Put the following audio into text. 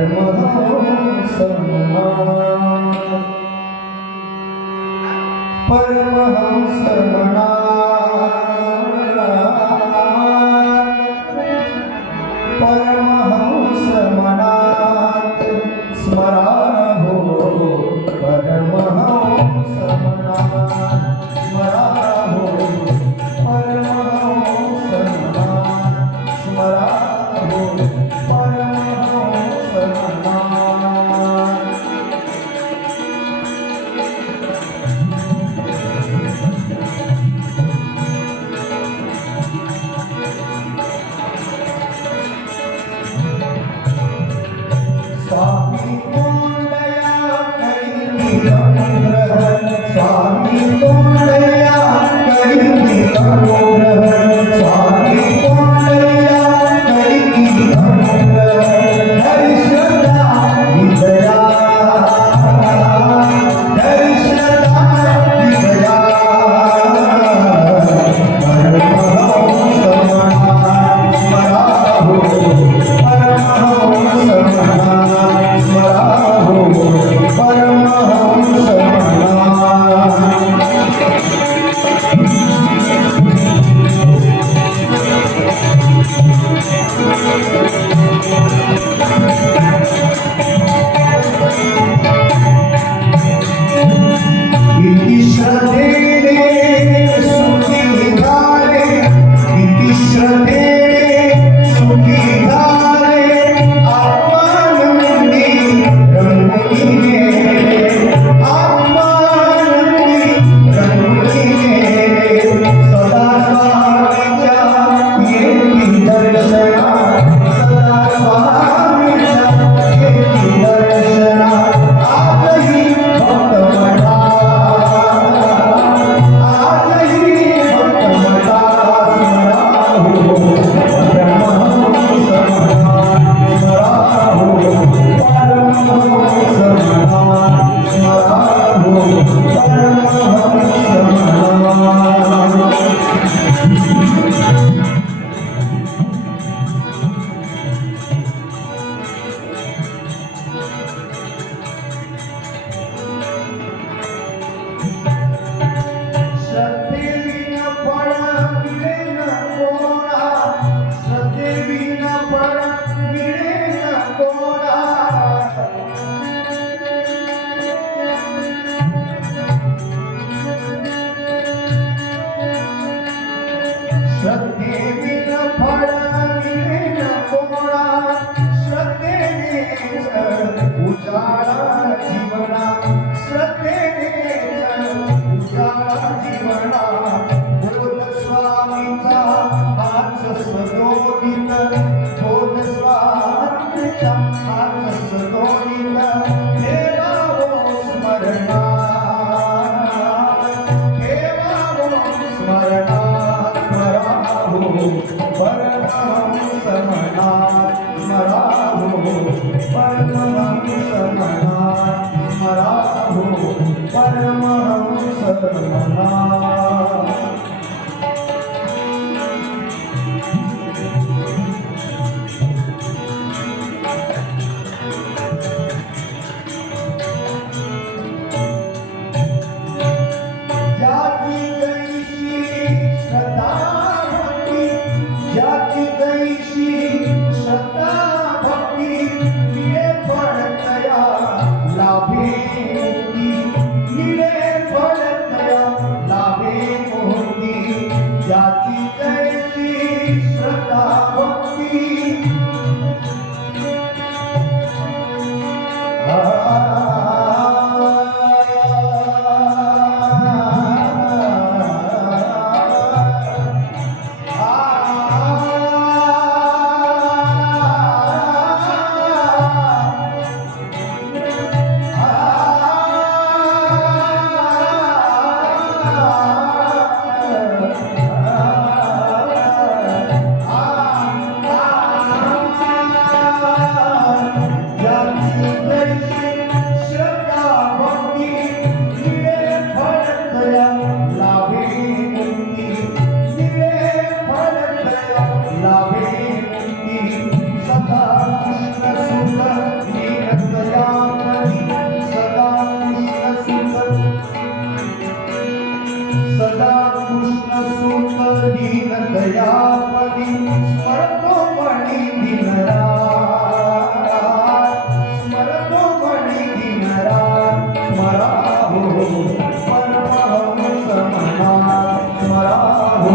परमहंस म्हणा, परमहंस म्हणा, परमहंस मनात स्मरा हो, परमहंस मनात स्मरा हो, परमहंस मनात स्मरा हो, परमहंस मनात. स्वामी तोंडया करी अनुग्रह, स्वामी तोंडया करी अनुग्रह, स्वामी तोंडया करी अनुग्रह, दर्शना विदया, दर्शना विदया, परमहंस मनात स्मरा हो, परमहंस मनात स्मरा हो, परमहंस मनात. किती श्रद्धेने सुखी झाले, किती श्रद्धेने सुखी झाले, आत्मानंदी रंगीने, आत्मानंदी रंगीने, सदा स्वामीच्या येती दर्शना, सदा स्वामीच्या येती दर्शना, आजही भक्त म्हणा, आजही भक्त म्हणा, स्मरा हो, परमहंस मनात स्मरा हो, परमहंस मनात स्मरा हो, परमहंस मनात. श्रद्धेविना फळ मिळेल कोणा, श्रद्धेविना फळ मिळेल कोणा, श्रद्धेविना फळ मिळेल कोणा, श्रद्धेनेच उजाळा जीवना, श्रद्धेनेच उजाळा जीवना. बोध स्वामीचा हाच सदोदित, बोध स्वामीचा हाच सदोदित, ठेवावो स्मरणात, ठेवावो स्मरणात, स्मरा हो, परमहंस मनात स्मरा हो, परमहंस मनात स्मरा हो, परमहंस मनात. ज्याची जैशी श्रद्धा भक्ती, ज्याची जैशी श्रद्धा भक्ती, मिळे फळ तया लाभे मुक्ती, मिळे फळ तया लाभे सदा कृष्ण सुत दीन दयापदी स्मरतो मणी दिनरात स्मरतो मणी दिनरात स्मराहो परमहंस म्हणा स्मराहो